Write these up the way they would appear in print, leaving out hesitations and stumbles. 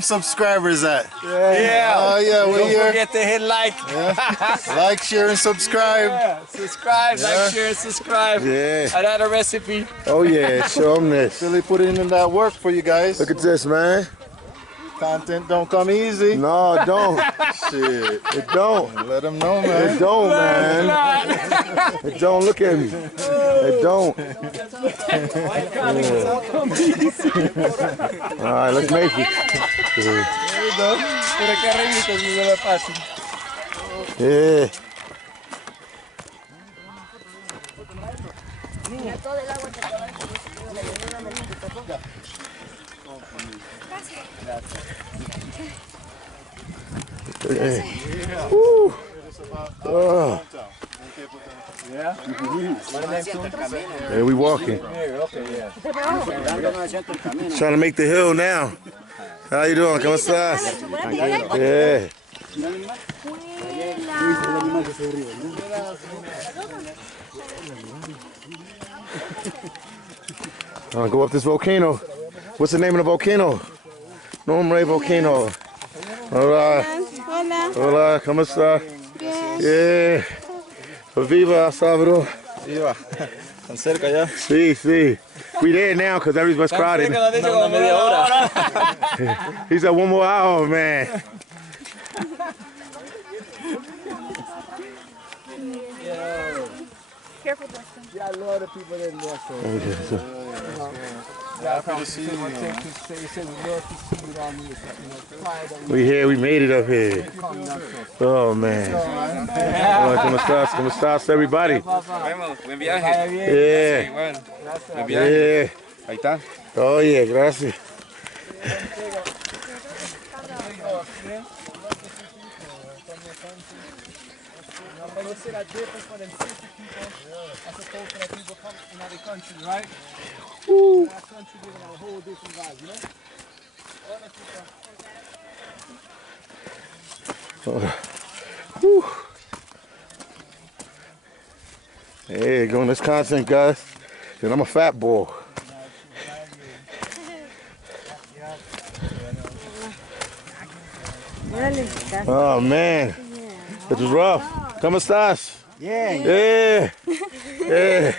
subscribers at? Yeah. Oh yeah, we're Don't here. forget to hit like. Yeah. Like, share, and subscribe. Yeah. Subscribe, like, share, and subscribe. Yeah. I got a recipe. Oh yeah, show them this. Really putting in that work for you guys. Look at this, man. Content don't come easy. No, it don't. Shit. It don't. Let them know, man. It don't, man. It don't. Look at me. It don't. All right, let's make it. Por acá arribita es muy fácil. Yeah. Woo. Oh. Yeah? Yeah, we walking. Okay, yeah. Trying to make the hill now. How you doing? ¿Cómo estás? Yeah. I'm gonna go up this volcano. What's the name of the volcano? Nombre volcano. Hola. Hola. Hola, ¿cómo está? Yeah. Viva, Salvador. Viva. Tan cerca ya. Sí, sí. We there now because everybody's crowded. He said 1 more hour, man. Careful, Dustin. Yeah, a lot of people in there. So. Happy to see you. We here, we made it up here. Oh, man. Hola, ¿cómo estás? ¿Cómo estás, everybody? Buen viaje. Yeah. Igual. Buen viaje. Yeah. Ahí está. Oh, yeah, gracias. But you see that difference when them 60 people as opposed to the people come in other countries, right? Woo. That country giving a whole different vibe, you know? Woo. Hey, going this content, guys. And I'm a fat boy. Oh, man. It was rough. ¿Cómo estás? Yeah. Yeah. Yeah.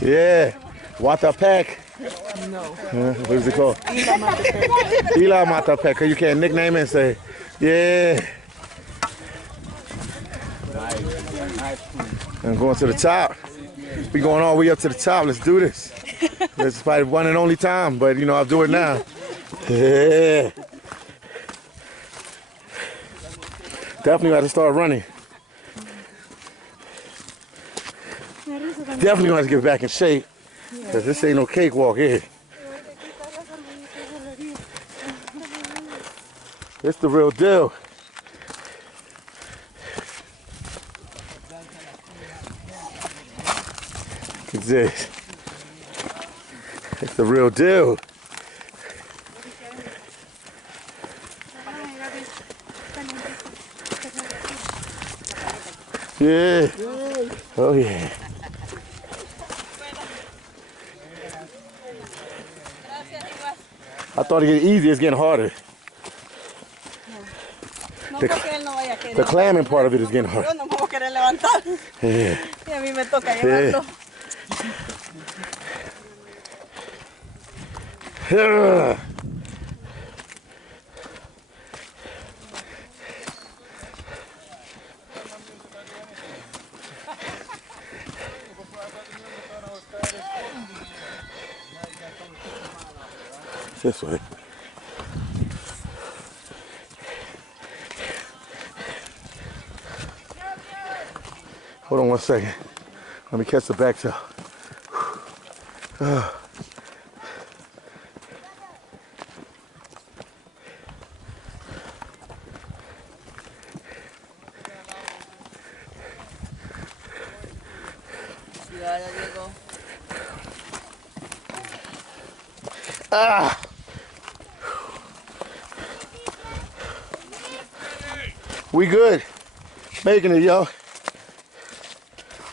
Yeah. Iiamatepec. No. What is it called? Iiamatepec. You can't nickname it and say, yeah. I'm going to the top. We going all the way up to the top. Let's do this. This is probably one and only time, but you know, I'll do it now. Yeah. Definitely got to start running. Definitely going to get back in shape. Because this ain't no cakewalk here. It's the real deal. Look at this. It's the real deal. Yeah. Oh yeah. I thought it'd get easier, it's getting harder. The clamming part of it is getting harder. Yo no me voy a querer levantar. Yeah. Y a mí me toca llevarlo. Yeah. This way. Hold on 1 second. Let me catch the back tail. Ah! We good. Making it, yo.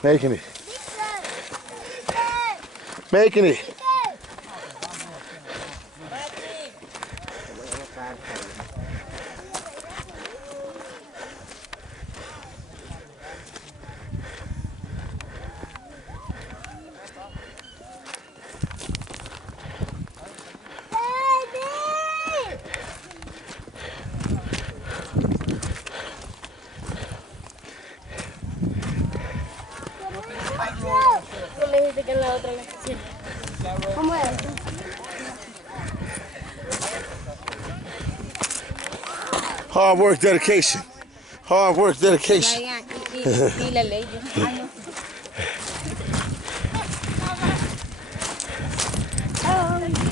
Making it. Making it. le dijiste que en la otra la estación? ¿Cómo es? Hard work, dedication. Hard work, dedication. Y la ley.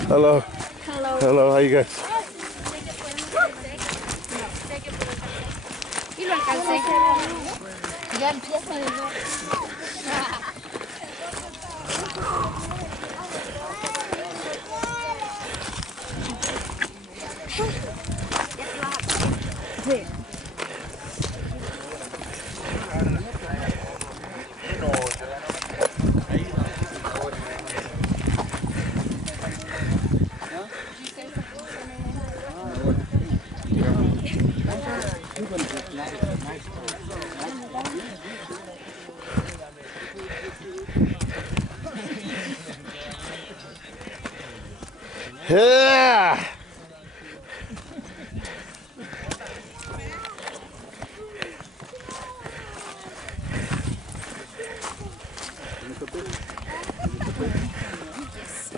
Hello. Hello. Hello, how you guys? Y lo alcancé. Ya empieza de nuevo. Yeah.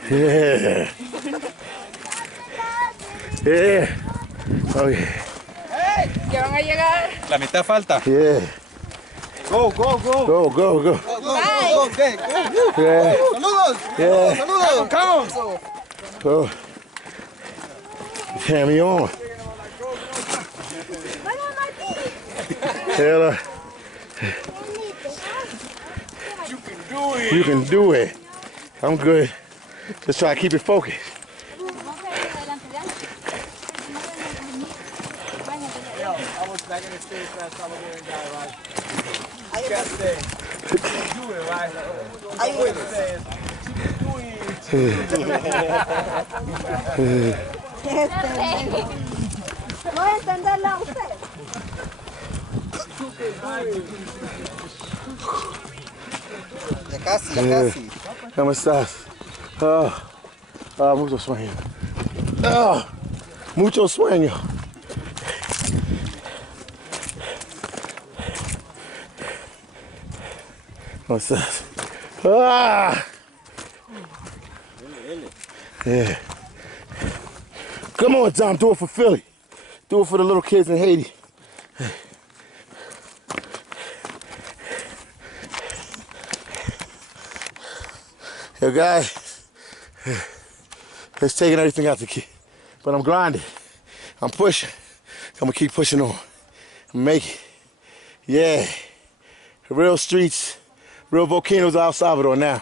Yeah. Yeah. Oh yeah. Que van a llegar. La mitad falta. Yeah. Go, go, go. Go, go, go. Yeah. Saludos. Yeah. Saludos. Come on. Oh. Damn, you on. Hello. You can do it. I'm good. Just try to keep it focused. I was back in the States that Salvadorian guy, right? You gotta say, you can do it, right? I always say, No voy a entenderla usted. ya casi, ya casi. ¿Cómo estás? Mucho sueño. Mucho sueño. ¿Cómo estás? Yeah. Come on, Tom, do it for Philly. Do it for the little kids in Haiti. Yo, guys, it's taking everything out the kid, but I'm grinding. I'm pushing. I'm gonna keep pushing on. Make it. Yeah. Real streets, real volcanoes of El Salvador now.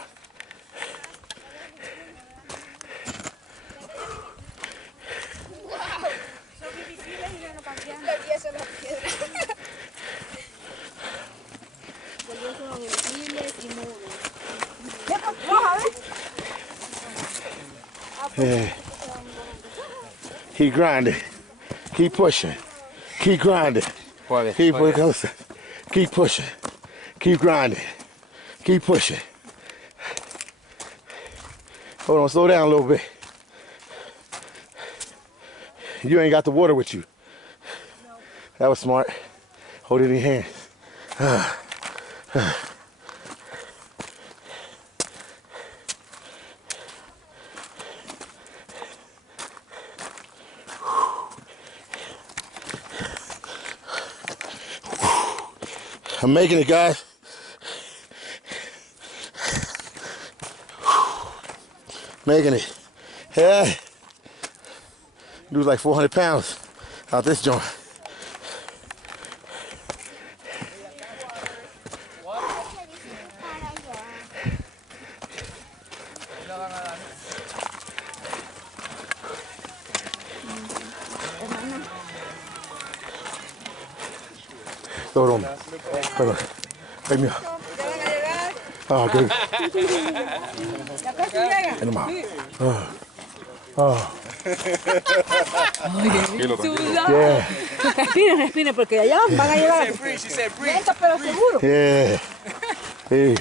Yeah. Keep grinding. Keep pushing. Keep grinding. Keep pushing. Keep pushing. Keep grinding. Keep pushing. Hold on, slow down a little bit. You ain't got the water with you. That was smart. Hold it in your hands. I'm making it, guys. Making it. Yeah. Lose like 400 pounds out this joint. Throw it on me. Hold on. Take me out. Oh, good. In the mouth. Yeah. Respiren, respiren, porque allá van a llegar. Lenta, pero seguro. Yeah. Hey.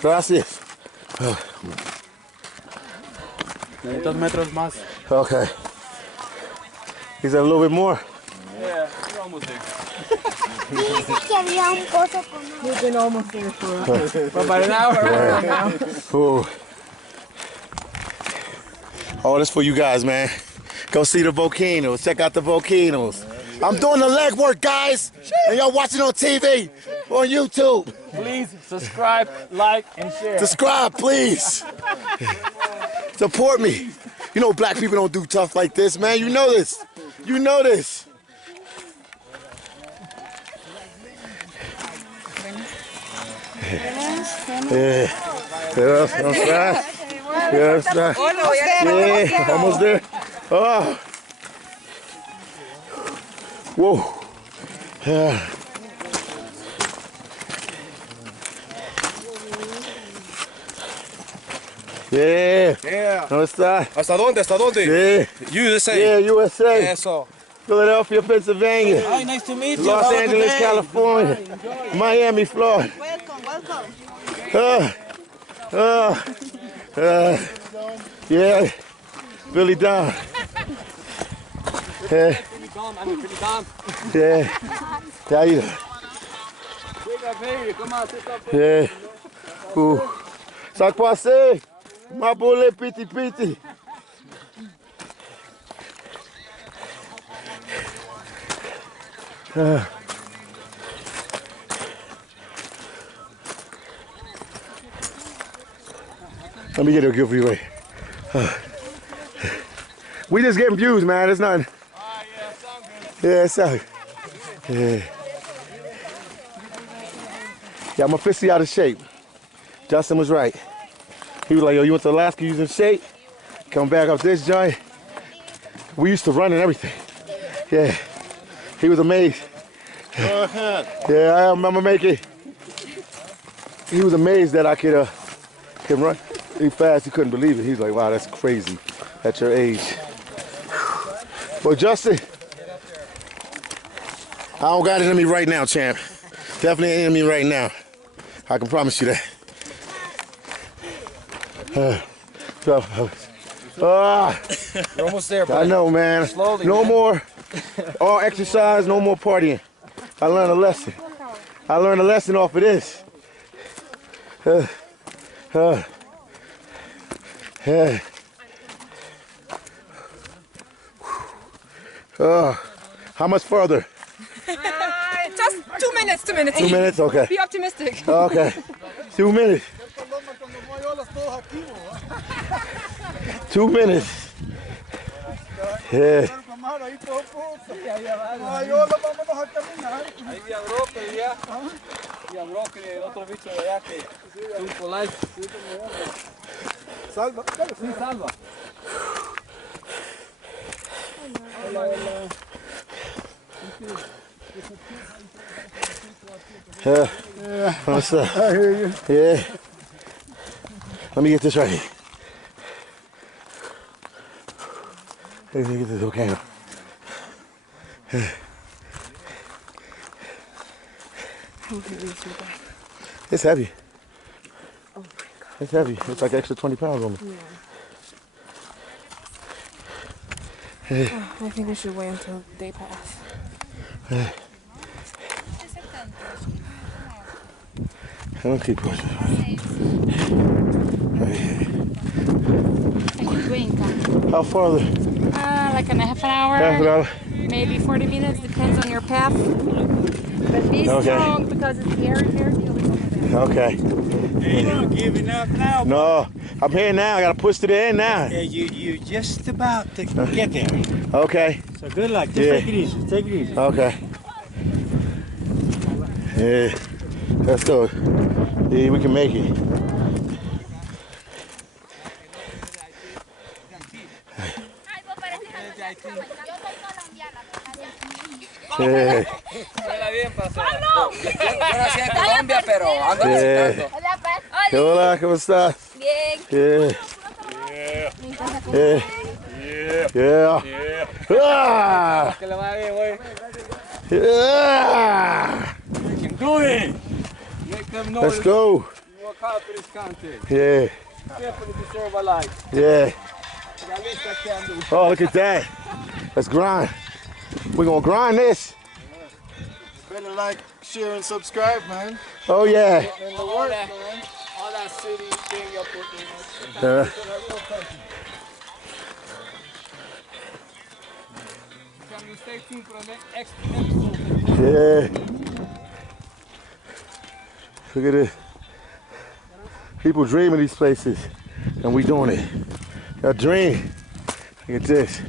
Gracias. 500 metros más. Okay. Is that a little bit more? Yeah, we're almost there. Dice que había un pozo con agua. We've been almost there for About an hour. Ooh. Oh, this for you guys, man. Go see the volcanoes. Check out the volcanoes. I'm doing the legwork, guys. And y'all watching on TV, on YouTube. Please subscribe, like, and share. Subscribe, please. Support me. You know black people don't do stuff like this, man. You know this. You know this. Yeah. Yeah, almost there. Oh. Whoa. Yeah. Yeah. Yeah. ¿Dónde está? ¿Hasta dónde? ¿Hasta dónde? Yeah. USA. Yeah, USA. Eso. Philadelphia, Pennsylvania. Hi, nice to meet you. Los Have a good Angeles, day. California. Miami, Florida. Yeah. Billy Don. Yeah. Yeah. How you doing? Yeah. Ooh. Ça passe? Ma boule piti piti. Let me get a good view right. We just getting views, man. It's nothing. Yeah, it's out. Yeah. Yeah, I'm officially out of shape. Justin was right. He was like, yo, you went to Alaska, you was in shape. Come back up this joint. We used to run and everything. Yeah. He was amazed. Go ahead. Yeah, I remember making. He was amazed that I could run fast. He couldn't believe it. He was like, wow, that's crazy at your age. Well, Justin, I don't got it in me right now, champ. Definitely ain't in me right now. I can promise you that. You're almost there, bro. I know, man. Slowly, no man. more all exercise, no more partying. I learned a lesson. I learned a lesson off of this. How much further? just 2 minutes, 2 minutes. 2 minutes? Okay. Be optimistic. Okay. 2 minutes. 2 minutes. Yeah. Ahí vi a brócoli ya. Vi a brócoli, el otro bicho de allá que es un polite. Salva. Sí, salva. What's up? I hear you. Yeah. Let me get this right here. Let me get this volcano. It's heavy. Oh my God. It's heavy. It's like extra 20 pounds on me. Yeah. I think we should wait until day pass. I don't keep pushing. How far? Like a half an hour, Half an hour? maybe 40 minutes, depends on your path. But be strong because it's very, very beautiful. Okay. Hey, you're not giving up now. No, I'm here now. I gotta push to the end now. Yeah, you just about to get there. Okay. So good luck. Just Yeah. take it easy. Take it easy. Okay. Yeah. Let's go. Yeah, we can make it. Yeah. Suena bien para hacer. Yo nací en Colombia, pero ando visitando. Hola, Paz. Hola, ¿cómo estás? Bien. Yeah. Yeah. Yeah. Yeah. Ah! Que le vaya bien, güey. Yeah. You can do it. Make them know Let's go. you work hard for this country. Yeah. Definitely deserve a life. Yeah. The least I can do. Oh, look at that. Let's grind. We're gonna grind this. Better like, share, and subscribe, man. Oh yeah. And the work, man. All that city thing up with me. Stay tuned for the next episode. Yeah. Look at this. People dream of these places, and we doing it. A dream. Look at this.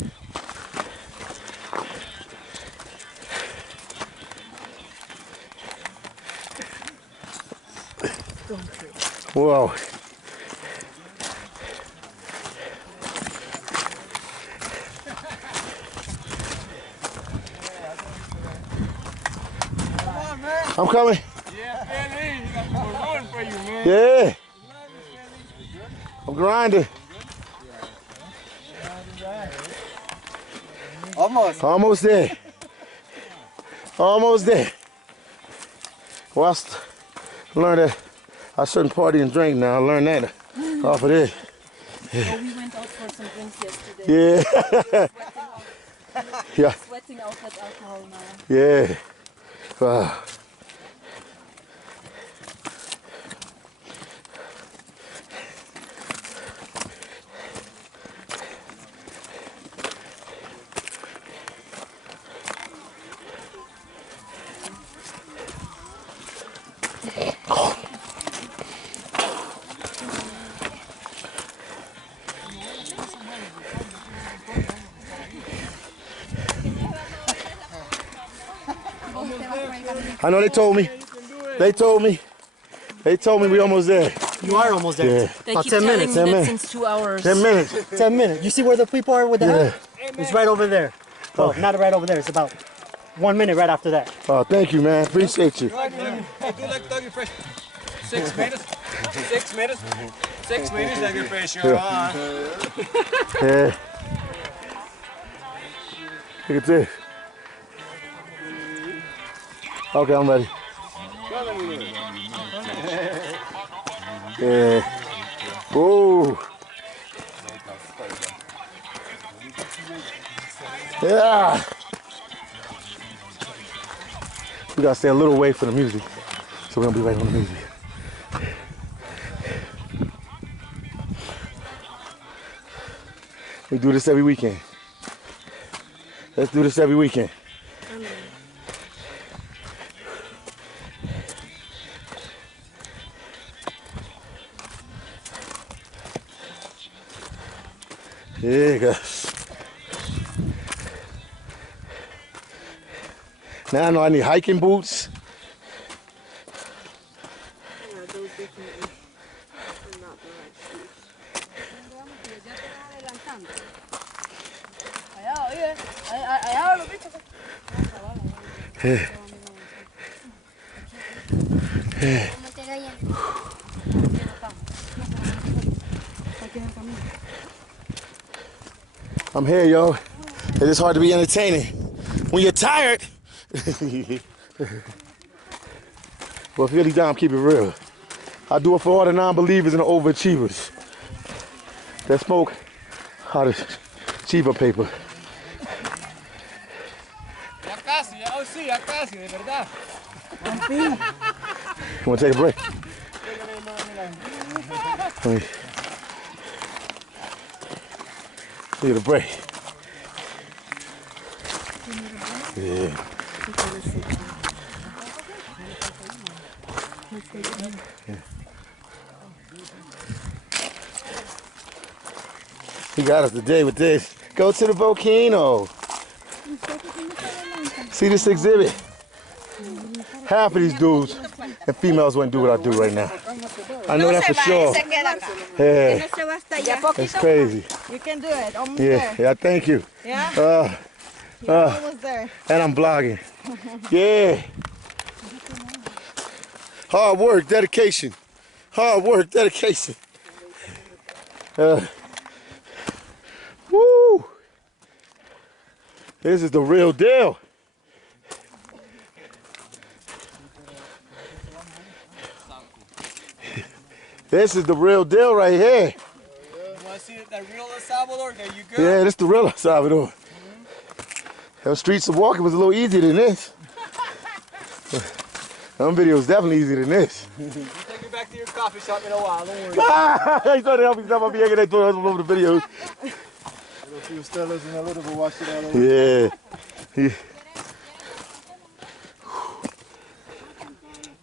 Whoa. I'm coming. Yeah, Billy, you got people rooting for you, man. Yeah. I'm grinding. Almost. Almost there. Almost there. Well, I learned that I shouldn't party and drink now. I learned that off of this. Oh, we went out for some drinks yesterday. Yeah. Yeah. Sweating out that alcohol now. Yeah. Wow. I know they told me. They told me we almost there. You are almost there. Yeah. They About keep 10 telling minutes. me 10 that minutes. since 2 hours. 10 minutes. 10 minutes. You see where the people are with the Yeah. hat? It's right over there. Oh, not right over there. It's about 1 minute right after that. Oh, thank you, man. Appreciate you. Do like Dougie Fresh. 6 meters. 6 meters. 6 meters, Dougie Fresh. You're on. Yeah. Look at this. Okay, I'm ready. Yeah. Ooh. Yeah. We gotta stay a little away from the music, so we're gonna be right on the music. We do this every weekend. Let's do this every weekend. Yeah, gosh. Now I know I need hiking boots. Yeah, those definitely are not the right shoes. Yeah. Yeah. I'm here, yo. It is hard to be entertaining when you're tired. But if you're really down, keep it real. I do it for all the non-believers and the overachievers that smoke out of achiever paper. Ya casi, de verdad. You want to take a break? Let me take a break. Yeah. He got us today with this. Go to the volcano. See this exhibit? Half of these dudes and females wouldn't do what I do right now. I know that for sure. Yeah, it's crazy. You can do it. Almost Yeah, thank you. Yeah? Almost there. And I'm vlogging. Yeah. Hard work, dedication. Hard work, dedication. Woo! This is the real deal. This is the real deal right here. You want to see that real El Salvador? There you go. Yeah, this is the real El Salvador. The streets of walking was a little easier than this. Them videos definitely easier than this. We'll take you back to your coffee shop in a while, don't worry. He's trying to help me stop my being they throw us all over the videos. A few stellas and a little bit watch it all over. Yeah. Yeah.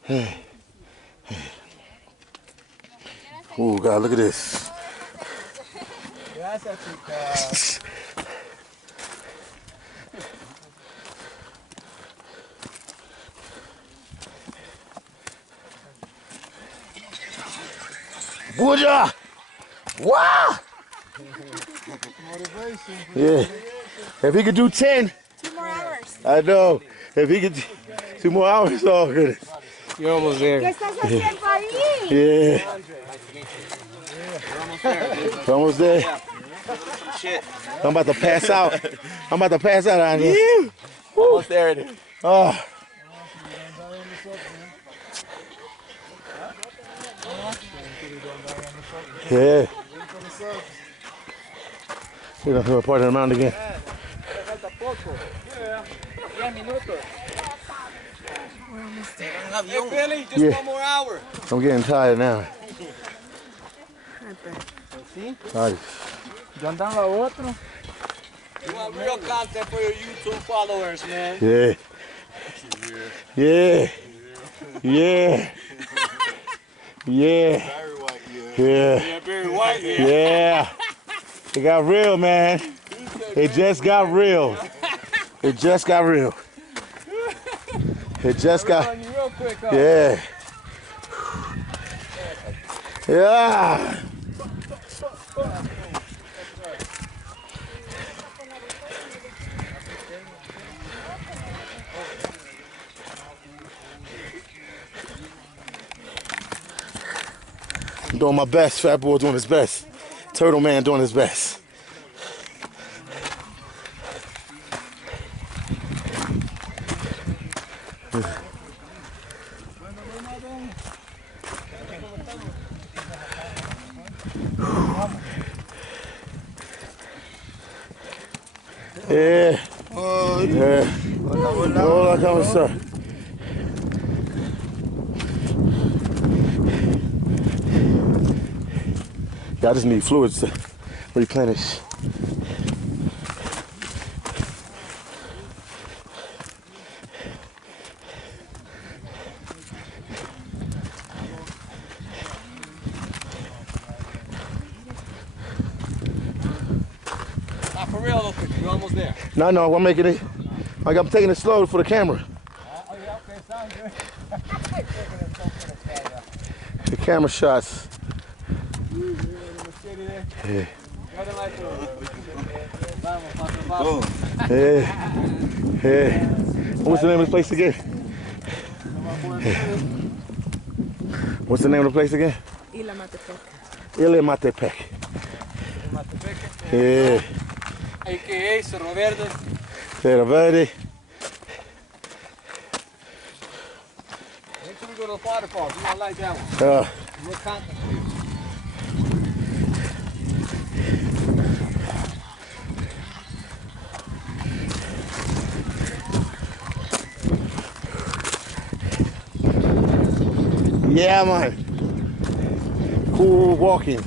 Hey. Oh God, look at this. Gracias, chica. Booyah! Wow! Motivation. Yeah. If he could do 10. 2 more hours. I know. If he could 2 more hours, oh goodness. You're almost there. ¿Qué estás haciendo ahí? Yeah. Almost there. Shit. I'm about to pass out. I'm about to pass out out here. Almost there it is. Oh. Yeah. We're gonna do a part of the mountain again. Hey, Billy, just Yeah. 1 more hour. I'm getting tired now. Tired. Yo andaba otro. You want real content for your YouTube followers, man. Yeah. Yeah. Yeah. Yeah. Very white, yeah. Yeah. Yeah, very white, yeah. Yeah. It got real, man. It just got real. It just got real. It just got. On you real quick, huh? Yeah. Yeah. I'm doing my best. Fat boy doing his best. Turtle man doing his best. Yeah. Yeah. Hola, ¿cómo Yeah, I just need fluids to replenish. Not for real, though, you're almost there. No, I'm making it. Like I'm taking it slow for the camera. Oh, yeah, okay, sounds good. The camera shots. Yeah. Yeah. Yeah. What's the name of the place again? What's the name of the place again? Iiamatepec. Iiamatepec. Yeah. AKA Cerro Verde. Cerro Verde. Make sure we go to the waterfalls. You don't like that one. No content. Yeah, man. Cool walking,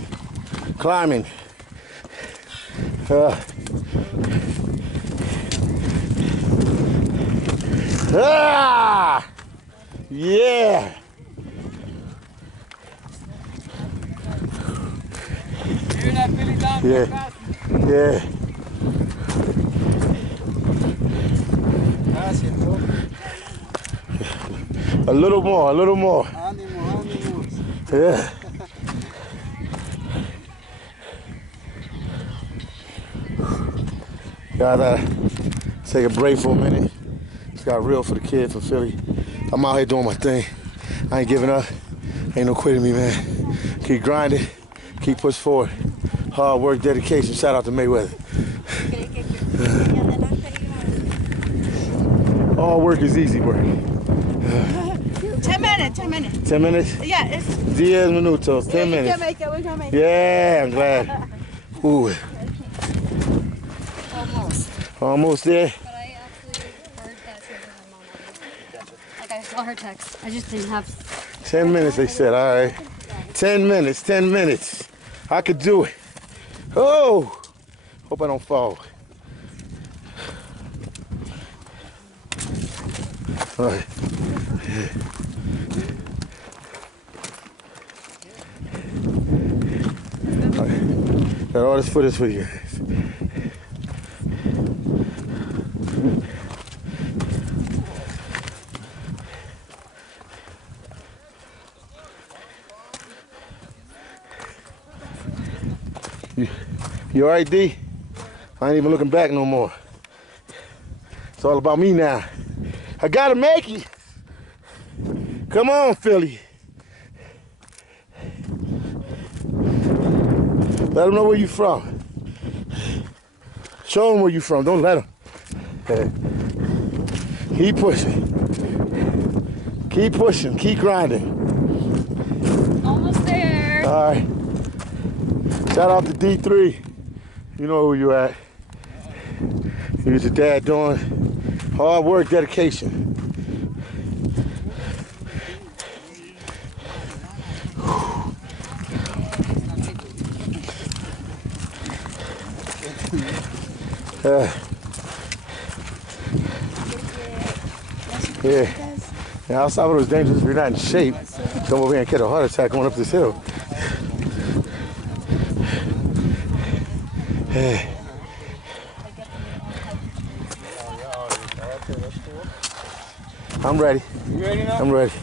climbing. Yeah. You hear that, Billy, down there? Yeah. Yeah. A little more, a little more. Yeah. Gotta take a break for a minute. It's got real for the kids from Philly. I'm out here doing my thing. I ain't giving up. Ain't no quitting me, man. Keep grinding, keep pushing forward. Hard work, dedication. Shout out to Mayweather. All work is easy work. 10 minutes, 10 minutes. 10 minutes? Yeah, it's 10 minutos, 10 we minutes. can make it, we can make it. Yeah, I'm glad. Ooh. Almost there. But I actually heard that something my mom already. Like I saw her text. I just didn't have. 10 minutes, they said. All right. 10 minutes, 10 minutes. I could do it. Oh! Hope I don't fall. All right. All right. Got all this footage for you guys. You all right, D? I ain't even looking back no more. It's all about me now. I gotta make it. Come on, Philly. Let them know where you from. Show them where you from. Don't let them. Keep pushing. Keep pushing. Keep grinding. Almost there. All right. Shout out to D3. You know who you at. He was your dad doing hard work, dedication. Yeah. El Salvador is dangerous if you're not in shape. Come over here and get a heart attack going up this hill. Yeah. I'm ready. You ready now? I'm ready.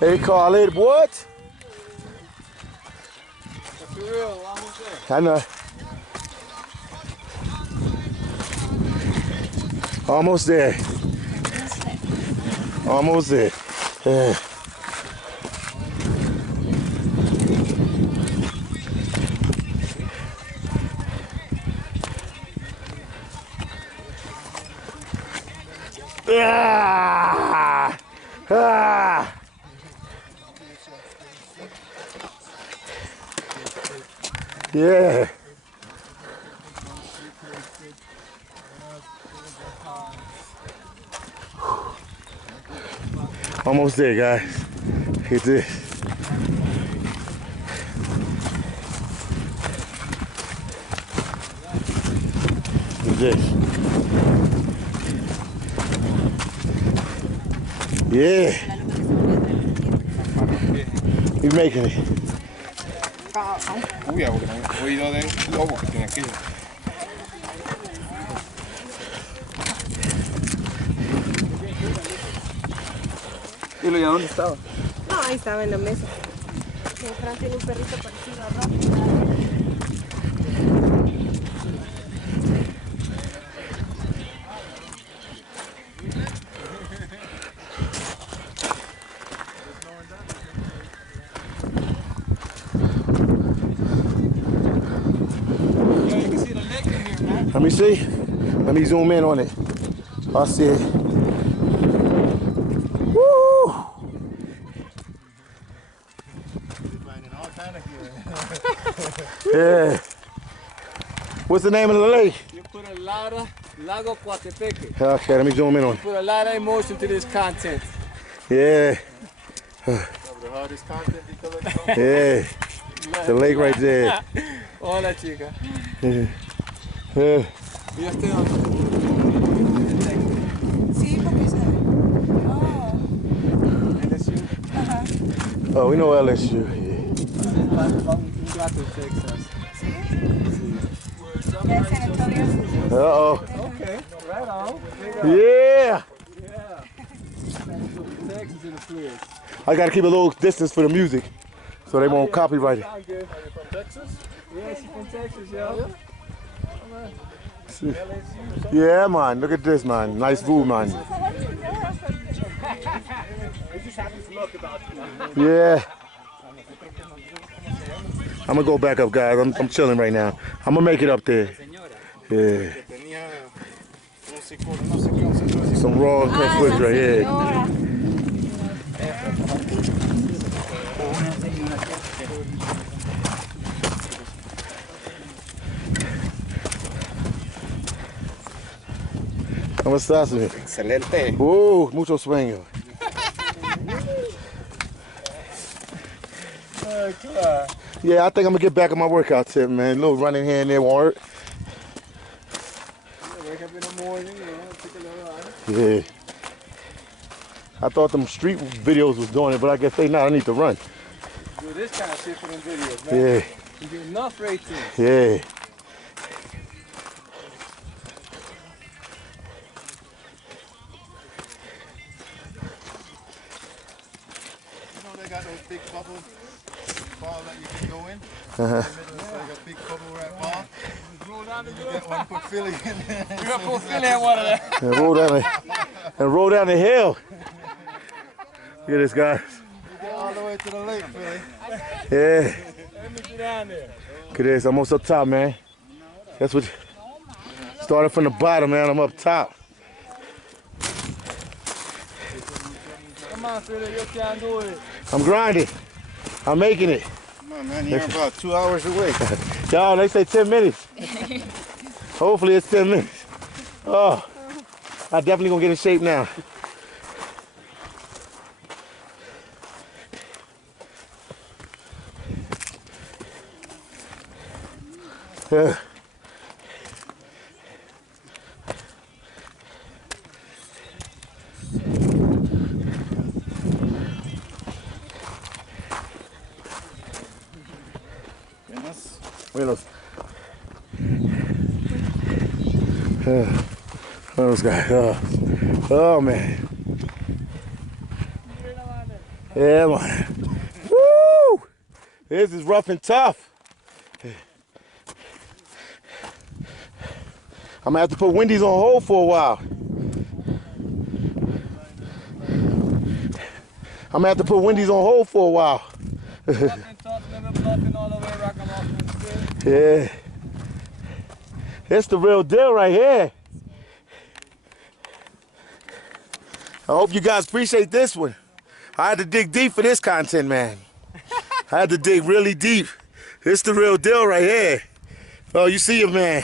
Hey, Khalid, what? For real, almost there. I know. Almost there. Almost there. Yeah. Ah! Ah! Yeah. Almost there, guys. Look at this. Look at this. Yeah. You're making it. Uy, porque también he oído del lobo que tiene aquello. ¿Y lo ya dónde estaba? No, ahí estaba en la mesa. Fran tiene un perrito parecido a Rocky. Let me see. Let me zoom in on it. I see it. Woo! Yeah. What's the name of the lake? You put a lot of Lago Coatepeque. Okay, let me zoom in on it. Put a lot of emotion to this content. Yeah. The hardest content you collect. Yeah. The lake right there. Hola, chica. Yeah. Yeah. ¿Y este dónde? Sí, porque sabe. Oh. LSU. Ajá. Oh, we know LSU. Yeah. Un gato en Texas. Ya es San Antonio. Uh-oh. Okay, right on. Yeah. Texas in the flesh. I gotta keep a little distance for the music so they won't copyright it. Sound good. Are you from Texas? Yeah, she's from Texas, yo. Yeah, man. Look at this, man. Nice view, man. Yeah. I'm gonna go back up, guys. I'm chilling right now. I'm gonna make it up there. Yeah. Some raw footage right here. I'm ¿Cómo estás? Excelente. Mucho sueño. Yeah, I think I'm gonna get back on my workout tip, man. A little running here and there won't hurt. Wake up in the morning, take a little run. Yeah. I thought them street videos was doing it, but I guess they not. I need to run. Do this kind of shit for them videos, man. Yeah. You get enough ratings. Yeah. You know they got those big bubble balls that you can go in. Uh-huh. In the middle is like a big bubble wrap ball. You get one, put Philly in there. You're gonna put Philly in one of them. And roll down the hill. Look at this guy. You get all the way to the lake, Philly. Yeah. Let me get down there. Look at this. I'm almost up top, man. That's what. Started from the bottom, man. I'm up top. Come on, Philly, you can do it. I'm grinding. I'm making it. Come on, man. You're about 2 hours away. Y'all, they say 10 minutes. Hopefully it's 10 minutes. Oh, I definitely gonna get in shape now. Yeah. Buenos. Those guys. Oh man. Yeah, man. Woo! This is rough and tough. I'm gonna have to put Wendy's on hold for a while. I'm gonna have to put Wendy's on hold for a while. Yeah. It's the real deal right here. I hope you guys appreciate this one. I had to dig deep for this content, man. I had to dig really deep. It's the real deal right here. Oh, you see it, man.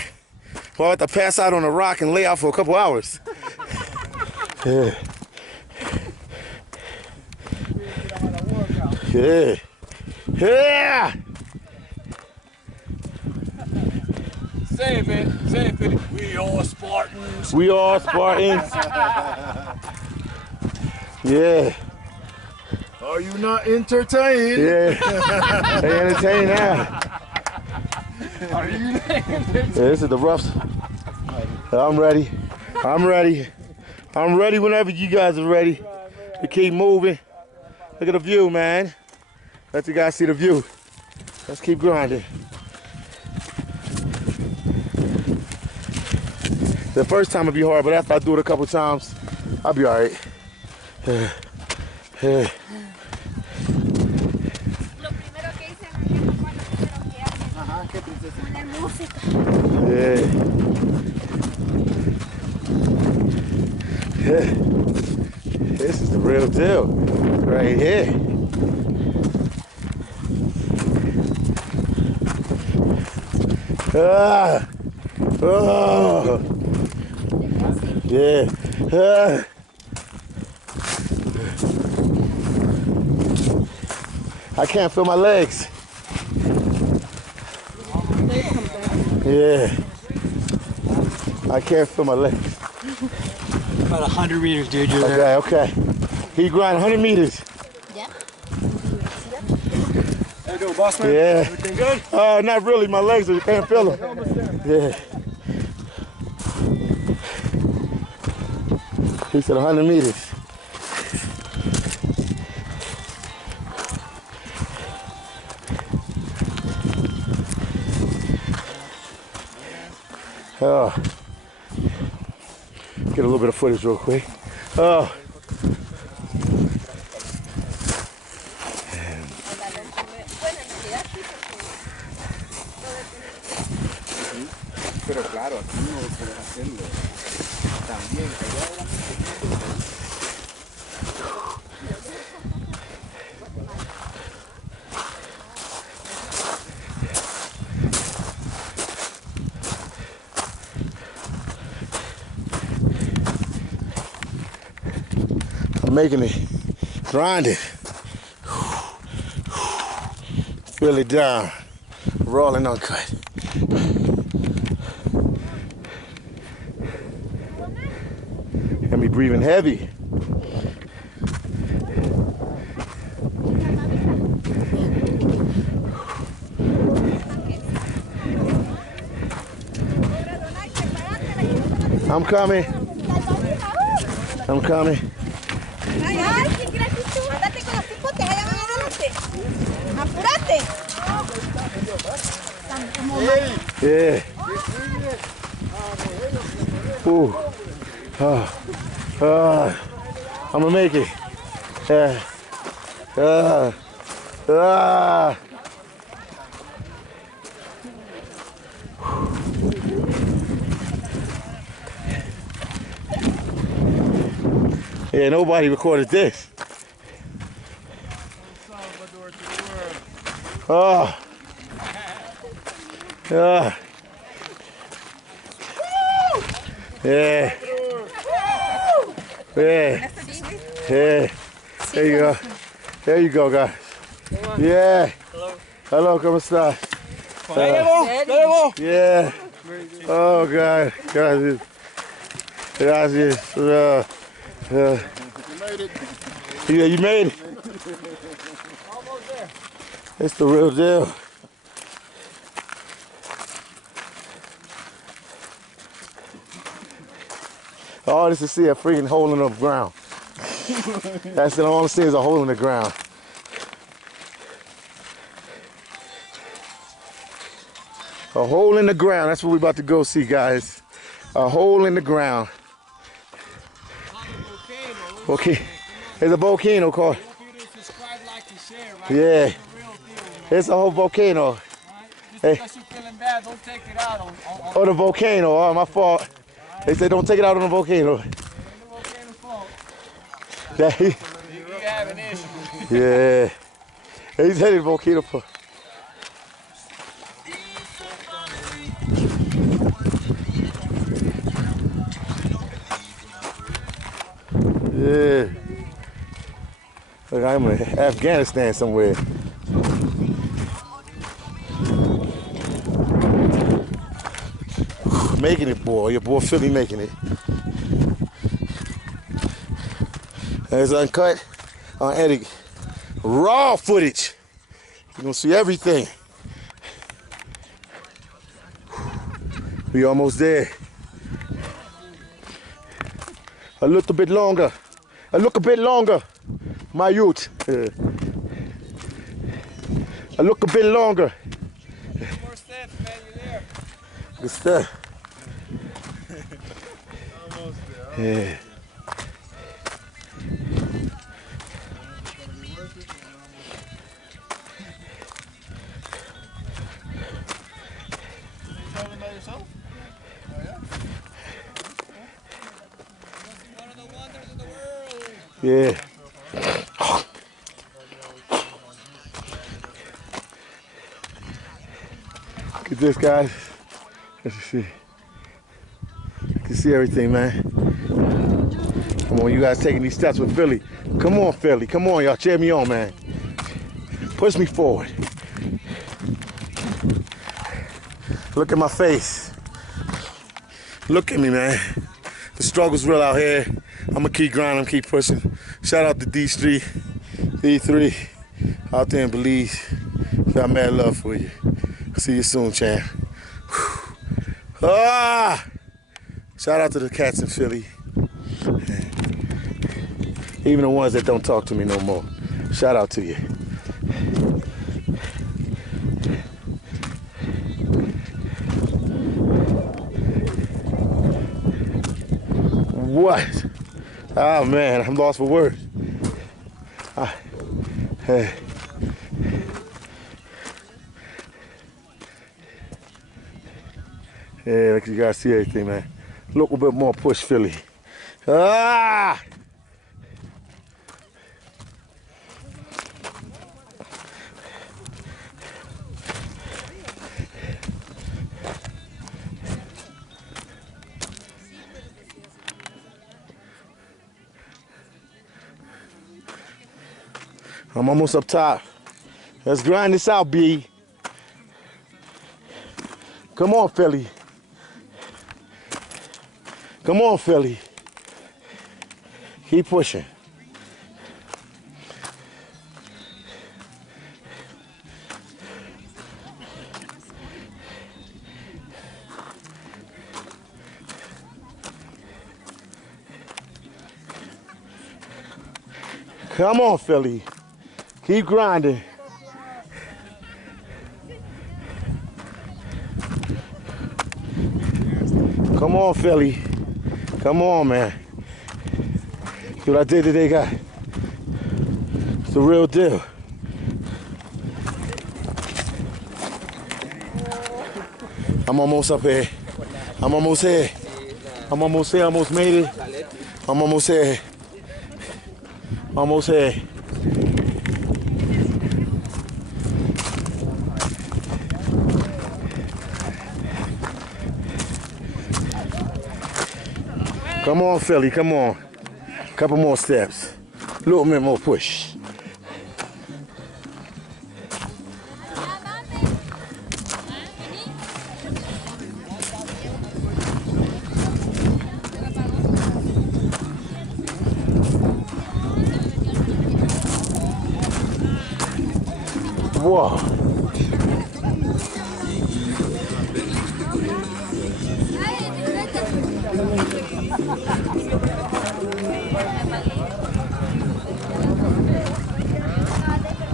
Well, I have to pass out on a rock and lay out for a couple hours. Yeah. Yeah. Yeah. Save it. We are Spartans. We are Spartans. Yeah. Are you not entertained? Yeah. They entertain now. Are you not entertained? Yeah, this is the rough. I'm ready. I'm ready. I'm ready whenever you guys are ready to keep moving. Look at the view, man. Let you guys see the view. Let's keep grinding. The first time it'll be hard, but after I do it a couple times, I'll be all right. Lo primero que hice poner música. Yeah. Yeah. This is the real deal right here. Ah. Oh. Yeah. Ah. I can't feel my legs. Yeah. I can't feel my legs. About 100 meters, dude. You're there. Okay, okay. He grind 100 meters. Yeah. How you doing, boss man? Yeah. Everything good? Not really. My legs are, can't feel them. Yeah. He said 100 meters. Oh. Get a little bit of footage real quick. Oh. Pero claro, aquí no puedes hacerlo. También, making it, grinding. Feel it down, raw and uncut. Got me breathing heavy. I'm coming. I'm coming. Ay, qué gratitud. Andate con los cipotes, allá van adelante. Apúrate. Yeah. Ooh. I'm gonna make it. Yeah, nobody recorded this. Oh. Yeah. Yeah. Yeah. Yeah. There you go. There you go, guys. Yeah. Hello, ¿cómo estás? Yeah. Oh, God. Gracias. Gracias. Yeah, you made it. Almost there. It's the real deal. All this to see a freaking hole in the ground. That's the only thing is a hole in the ground. A hole in the ground. That's what we're about to go see, guys. A hole in the ground. Okay. There's a volcano called. Yeah. It's a whole volcano. Hey. Because you're feeling bad, don't take it out on oh, the volcano. Oh, my fault. They said don't take it out on the volcano. the volcano's fault. Yeah. You have an issue. Yeah. He said it's volcano fault. Yeah. Look, I'm in Afghanistan somewhere. Making it, boy. Your boy Philly making it. There's uncut, unedited, raw footage. You're gonna see everything. We almost there. A little bit longer. A little bit longer, my youth. A little bit longer. More steps, man, you're there. Good stuff. Yeah. Yeah. Look at this, guys. Let's see. You can see everything, man. Come on, you guys taking these steps with Philly. Come on, Philly. Come on, y'all. Cheer me on, man. Push me forward. Look at my face. Look at me, man. The struggle's real out here. I'm gonna keep grinding, keep pushing. Shout out to D3, D3, out there in Belize. Got mad love for you. See you soon, champ. Ah! Shout out to the cats in Philly. Even the ones that don't talk to me no more. Shout out to you. What? Oh man, I'm lost for words. Hey. Yeah, like you guys see everything, man. A little bit more push, Philly. Ah! I'm almost up top. Let's grind this out, B. Come on, Philly. Come on, Philly. Keep pushing. Come on, Philly. Keep grinding. Come on, Philly. Come on, man. See what I did today, guy? It's the real deal. I'm almost up here. I'm almost here. I'm almost here. Almost made it. I'm almost here. Almost here. Come on, Philly, come on. Couple more steps. A little bit more push. Whoa.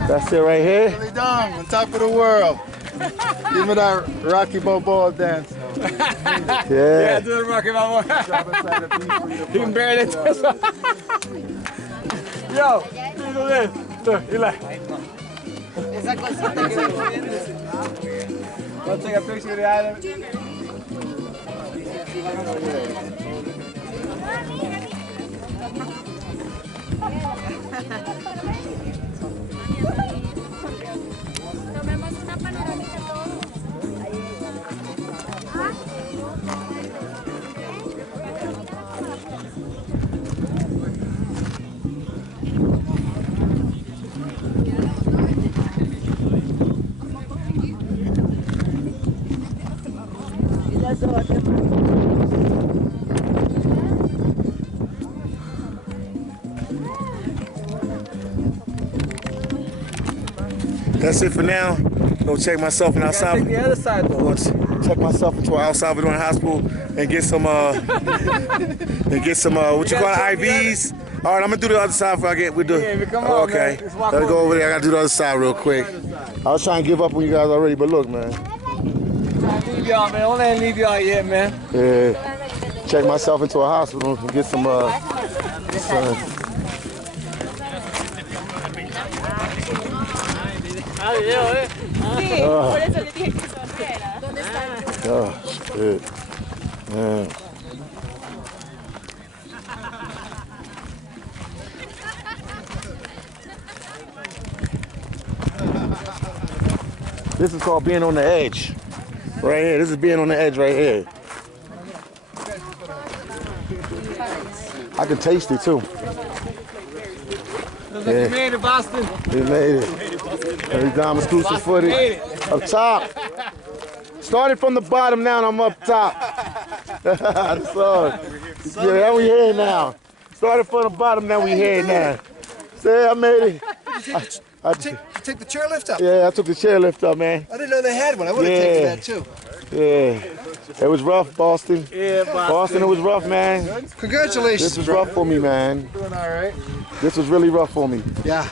That's it right here. Really done, on top of the world. Give me that Rocky Balboa dance. Yeah. Do the Rocky Balboa. You can barely do this. Yo, do this. Look, Eli. Want to take a picture of the island? Tomemos una panorámica todos. That's it for now. Go check myself in El Take the Salvador. other side though. Go check myself into an El Salvadoran hospital and get some what you call it, IVs. All right, I'm gonna do the other side before I get with the. Yeah, come on, okay, man. Let's walk let's go over over there. I gotta do the other side real quick. I was trying to give up on you guys already, but look, man. Leave y'all, man. Don't let him leave y'all yet, man. Yeah, check myself into a hospital and get some Sí, por eso le dije que sonriera. ¿Dónde está? Oh, shit. Man. This is called being on the edge. Right here. This is being on the edge right here. I can taste it too. Looks like you made it, Boston. We made it. Every time exclusive footage. Up top. Started from the bottom now and I'm up top. So, yeah, we here now. Started from the bottom, now we here now. Say, I made it. Take the chairlift up. Yeah, I took the chairlift up, man. I didn't know they had one. I would have taken that too. Yeah. It was rough, Boston. Yeah, Boston, it was rough, man. Congratulations. This was rough for me, man. Doing all right. This was really rough for me. Yeah.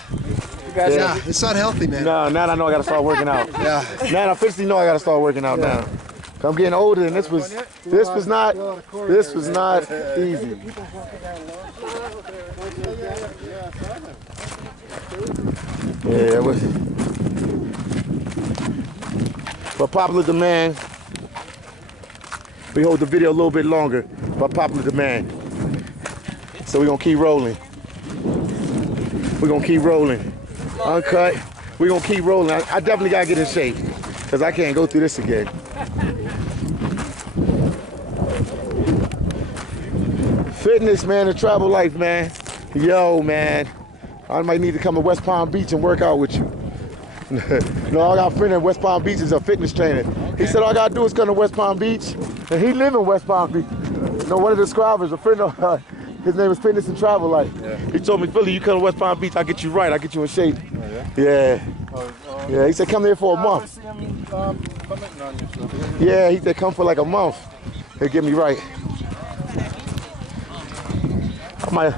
Yeah, it's not healthy, man. No, now I know I gotta start working out. Yeah. Now I officially know I gotta start working out now. I'm getting older and this was not easy. Yeah, it was. For popular demand, we hold the video a little bit longer by popular demand. So we're gonna keep rolling. We're gonna keep rolling. Uncut. We're gonna keep rolling. I definitely gotta get in shape because I can't go through this again. Fitness, man, the travel life, man. Yo, man. I might need to come to West Palm Beach and work out with you. No, I got a friend in West Palm Beach is a fitness trainer. He said all I gotta do is come to West Palm Beach, and he live in West Palm Beach. You know, one of the subscribers, a friend of his name is Fitness and Travel Life. Yeah. He told me, Philly, you come to West Palm Beach, I'll get you right, I'll get you in shape. Oh, yeah? Yeah. Yeah, he said come here for a month. Yeah, he said come for like a month. He'll get me right. I might.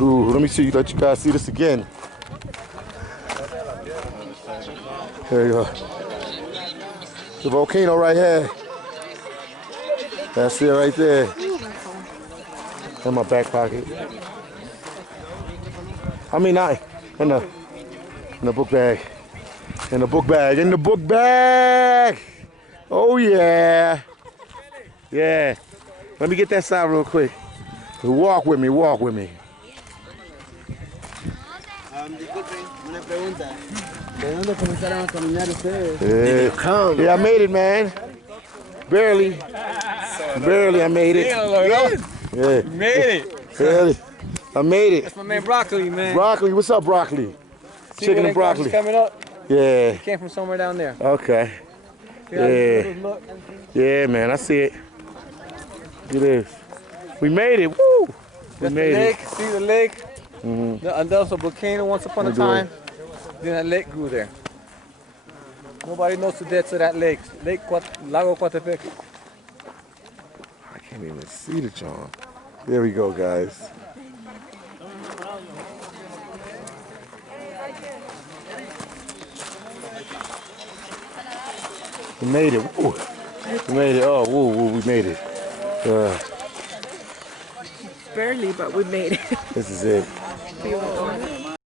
Ooh, let me see, let you guys see this again. There you go. The volcano right here. That's it right there. In my back pocket. I mean, in the book bag. In the book bag. In the book bag. Oh yeah. Yeah. Let me get that side real quick. Walk with me. Walk with me. Disculpen, una pregunta. ¿De dónde comenzaron a caminar ustedes? Yeah, I made it, man. Barely. Barely, I made it. Yeah. You Made it. Barely. I made it. That's my man Broccoli, man. Broccoli, what's up, Broccoli? See Chicken and broccoli. coming up? Yeah. He came from somewhere down there. Okay. Yeah. Yeah, man, I see it. Look at this. We made it. Woo! We made it. See the lake? And there was a volcano once upon a time. Then that lake grew there. Nobody knows the depths of that lake. Lago Coatepec. I can't even see the charm. There we go, guys. We made it. Woo. We made it. Oh, woo, woo, we made it. Barely, but we made it. This is it.